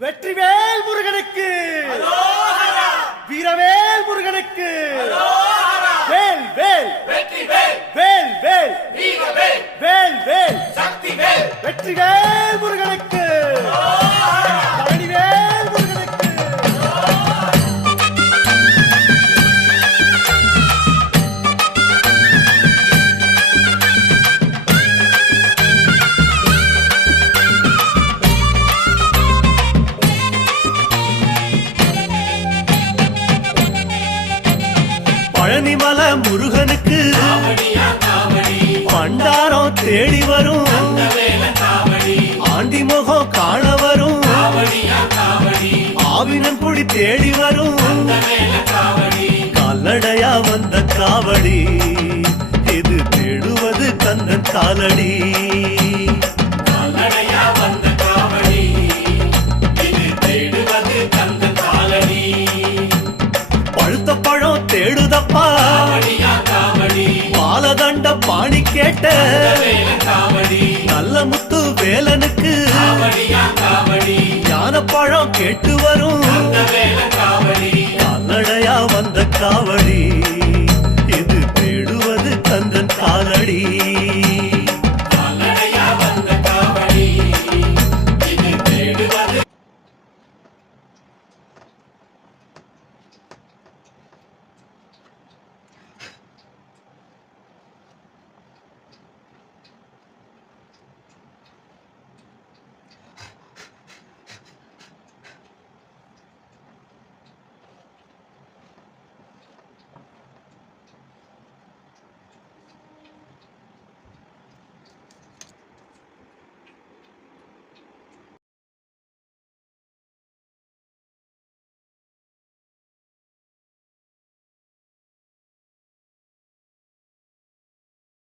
வெற்றிவேல் முருகனுக்கு, வீரவேல் முருகனுக்கு, வேல் வேல் வேல் வேல் வேல் வேல் வெற்றிவேல் முருகனுக்கு, பழனிவேல் முருகனுக்கு. பழனிமல முருகனுக்கு பண்டாரம் தேடி வரும், ஆண்டி முகம் காண வரும், ஆவினன் குடி தேடி வரும், கால்நடையா வந்த காவடி இது தேடுவது கந்தன் காலடி. பழுத்த பழம் தேடுதப்பா பாலதண்ட பாணி கேட்ட நல்ல முத்து வேலனுக்கு ஞான பழம் கேட்டு வரும்.